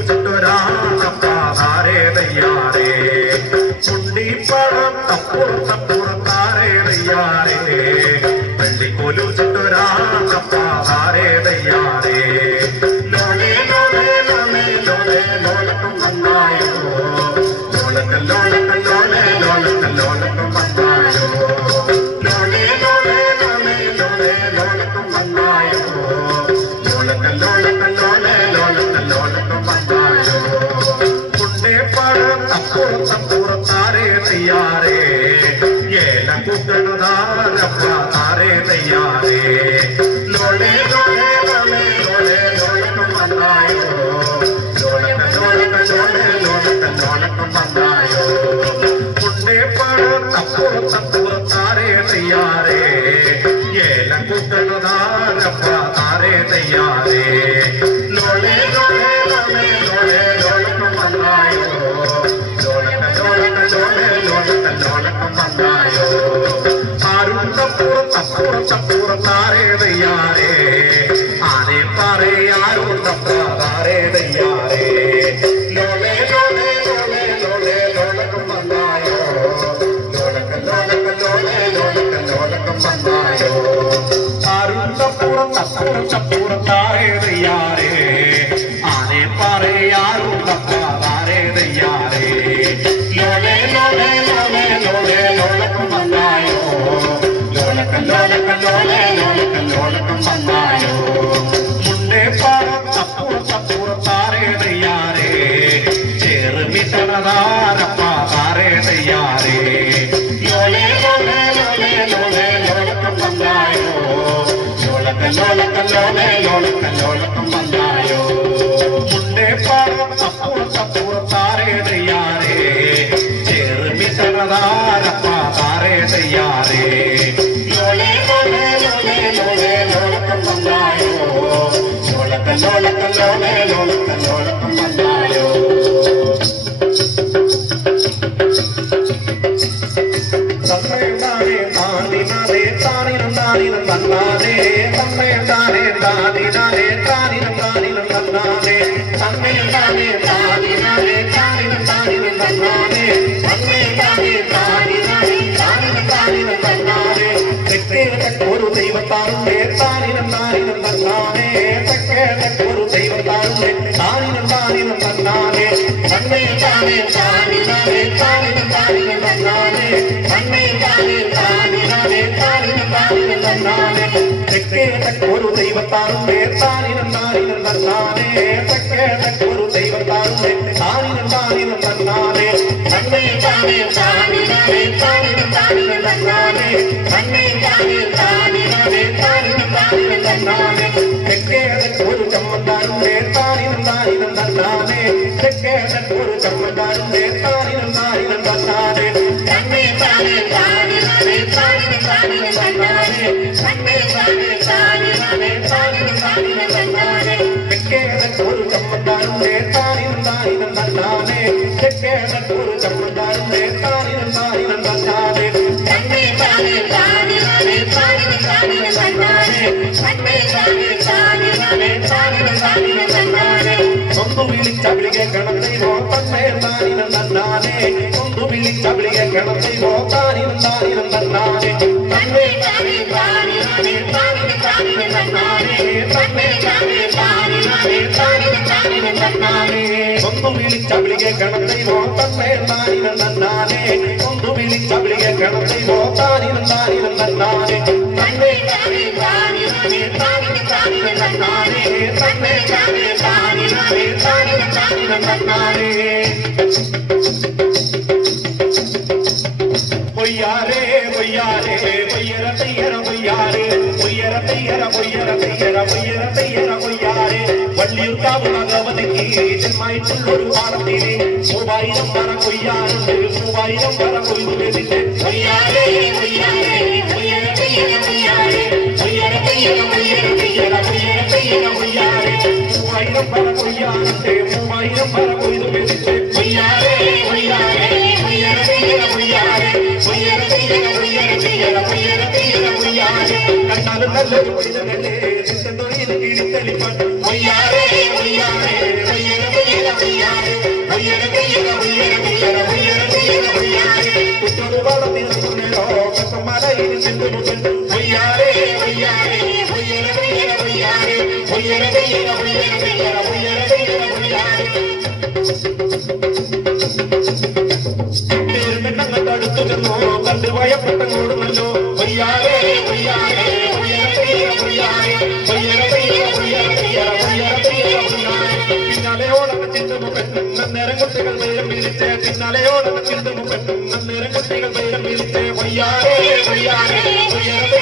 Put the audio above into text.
കൊലുച്ചിട്ടൊരാളപ്പാതാരേ തയ്യാറേ ചുണ്ടിപ്പടം തപ്പുറത്താരേ തയ്യാറേ വെള്ളിക്കൊലുച്ചിട്ടൊരാളപ്പാതാരേ തയ്യാറേ ലോലേ ലോലേ ലോലേ ലോലേ ലോലക്കം വന്നായോ ലോലക്ക ലോലക്ക ലോലേ ലോലക്ക ലോലക്കം വന്നായോ ലോലേ ലോലേ ലോലേ ലോലേ ലോലക്കം വന്നായോ ലോലക്ക ലോലക്ക ലോലേ ലോലക്ക ലോലക്കം വന്നായോ കുണ്ടേപ്പടം തപ്പുറത്താരേ തയ്യാറേ ഏലം കുട്ടണതാരപ്പാതാരേ തയ്യാറേ ലോലേ ലോലേ ലോലേ ലോലേ ലോലക്കം വന്നായോ ലോലക്ക ലോലക്ക ലോലേ ലോലക്ക ലോലക്കം വന്നായോ കുണ്ടേപ്പടം തപ്പുറത്താരേ തയ്യാറേ ഏലം കുട്ടണതാരപ്പാതാരേ തയ്യാറേ ലോലേ ലോലേ ലോലേ ലോലേ ലോലക്കം വന്നായോ ലോലക്ക ലോലക്ക ലോലേ ലോലക്ക ലോലക്കം വന്നായോ ആരുണ്ടപ്പുറത്താരേ തയ്യാറേ ആനേ പാറേ ആരുണ്ടപ്പാതാരേ തയ്യാറേ ലോലേ ലോലേ ലോലേ ലോലേ ലോലക്കം വന്നായോ ലോലക്ക ലോലക്ക ലോലേ ലോലക്ക ലോലക്കം വന്നായോ ആരുണ്ടപ്പുറത്താരേ തയ്യാറേ ആനേ പാറേ ആരുണ്ടപ്പാതാരേ തയ്യാറേ ലോലേ ലോലേ ലോലേ ലോലേ ലോലക്കം വന്നായോ ലോലക്ക ലോലക്ക ലോലേ ലോലക്ക ലോലക്കം വന്നായോ മുണ്ടേപ്പാടം തപ്പുറത്താരേ തയ്യാറേ ചേർമിട്ടണതാരപ്പാതാരേ തയ്യാറേ ലോലേ ലോലേ ലോലേ ലോലേ ലോലക്കം വന്നായോ ലോലക്ക ലോലക്ക ലോലേ ലോലക്ക ലോലക്കം വന്നായോ മുണ്ടേപ്പാടം തപ്പുറത്താരേ തയ്യാറേ ചേർമിട്ടണതാരപ്പാതാരേ തയ്യാറേ ലോലേ ലോലേ ലോലേ ലോലേ ലോലക്കം വന്നായോ ലോലക്ക ലോലക്ക ലോലേ ലോലക്ക ലോലക്കം വന്നായോ തന്നേതാനേ താനിനാനേ താനിനം താനിനം തന്നാനേ തന്നേതാനേ താനിനാനേ താനിനം താനിനം തന്നാനേ തന്നേതാനേ താനിനാനേ താനിനം താനിനം തന്നാനേ തന്നേതാനേ താനിനാനേ താനിനം താനിനം തന്നാനേ തെക്കേതൊരു ദൈവത്താറുണ്ടേ താനിനം താനിനം തന്നാനേ തെക്കേതൊരു ദൈവത്താറുണ്ടേ താനിനം താനിനം തന്നാനേ തന്നേതാനേ താനിനാനേ താനിനം താനിനം തന്നാനേ തന്നേതാനേ താനിനാനേ താനിനം താനിനം തന്നാനേ തെക്കേതൊരു ദൈവത്താറുണ്ടേ താനിനം താനിനം തന്നാനേ തെക്കേതൊരു ദൈവത്താറുണ്ടേ താനിനം താനിനം തന്നാനേ തന്നേതാനേ താനിനാനേ താനിനം താനിനം തന്നാനേ തന്നേതാനേ താനിനാനേ താനിനം താനിനം തന്നാനേ തെക്കേതൊരു ചമ്മന്താറുണ്ടേ താനിനം താനിനം തന്നാനേ തെക്കേതൊരു ചമ്മന്താറുണ്ടേ താനിനം താനിനം തന്നാനേ തന്നേതാനേ താനിനാനേ താനിനം താനിനം തന്നാനേ തന്നേതാനേ താനിനാനേ താനിനം താനിനം തന്നാനേ തെക്കേതൊരു ചമ്മന്താറുണ്ടേ താനിനം താനിനം തന്നാനേ തെക്കേതൊരു ചമ്മന്താറുണ്ടേ താനിനം താനിനം തന്നാനേ തന്നേതാനേ താനിനാനേ താനിനം താനിനം തന്നാനേ തന്നേതാനേ താനിനാനേ താനിനം താനിനം തന്നാനേ ഒന്നു വിളിച്ചവിളിയെ ഗണത്തിനോ തന്നേ താനിനം തന്നാനേ ഒന്നു വിളിച്ചവിളിയെ ഗണത്തിനോ താനിനം താനിനം തന്നാനേ തന്നേതാനേ താനിനാനേ താനിനം താനിനം തന്നാനേ തന്നേതാനേ താനിനാനേ താനിനം താനിനം തന്നാനേ ഒന്നു വിളിച്ചവിളിയെ ഗണത്തിനോ തന്നേ താനിനം തന്നാനേ ഒന്നു വിളിച്ചവിളിയെ ഗണത്തിനോ താനിനം താനിനം തന്നാനേ തന്നേതാനേ താനിനാനേ താനിനം താനിനം തന്നാനേ തന്നേതാനേ താനിനാനേ താനിനം താനിനം തന്നാനേ പൊയ്യാരേ പൊയ്യാരേ പൊയ്യര തെയ്യര പൊയ്യാരേ പൊയ്യര തെയ്യര പൊയ്യര തെയ്യര പൊയ്യര തെയ്യര പൊയ്യാരേ വള്ളിയൂർക്കാവ് ഭഗവതിക്ക് ജന്മായിട്ടുള്ളൊരു പാടത്തിലെ 3000 പറ കൊയ്യാറുണ്ട് 3000 പറ കൊയ്തുവെതിന്റെ പൊയ്യാരേ പൊയ്യാരേ പൊയ്യര തെയ്യര പൊയ്യാരേ പൊയ്യര തെയ്യര പൊയ്യര തെയ്യര പൊയ്യര തെയ്യര പൊയ്യാരേ 3000 പറ കൊയ്യാറുണ്ട് 3000 പറ കൊയ്തുവെതിന്റെ പൊയ്യാരേ പൊയ്യാരേ പൊയ്യര തെയ്യര പൊയ്യാരേ പൊയ്യര തെയ്യര പൊയ്യര തെയ്യര പൊയ്യര തെയ്യര പൊയ്യാരേ കണ്ടാലും നല്ലൊരു പൊയ്തല്ലേ തൊഴിൽ കിളിത്തലിപ്പാട്ട് പൊയ്യാരേ പൊയ്യാരേ പൊയ്യര പൊയ്യര ഭയപ്പെട്ടോടുന്നല്ലോ പിന്നാലെ ഓടണ ചിന്തമുഖൻ നന്നേരം കുട്ടികൾ വൈരം വിളിച്ച് പിന്നാലെ ഓടണ ചിന്തമുഖൻ നന്നേരം കുട്ടികൾ വൈരം വിളിച്ച് വയ്യാറേ വയ്യാറേ കുട്ടികൾ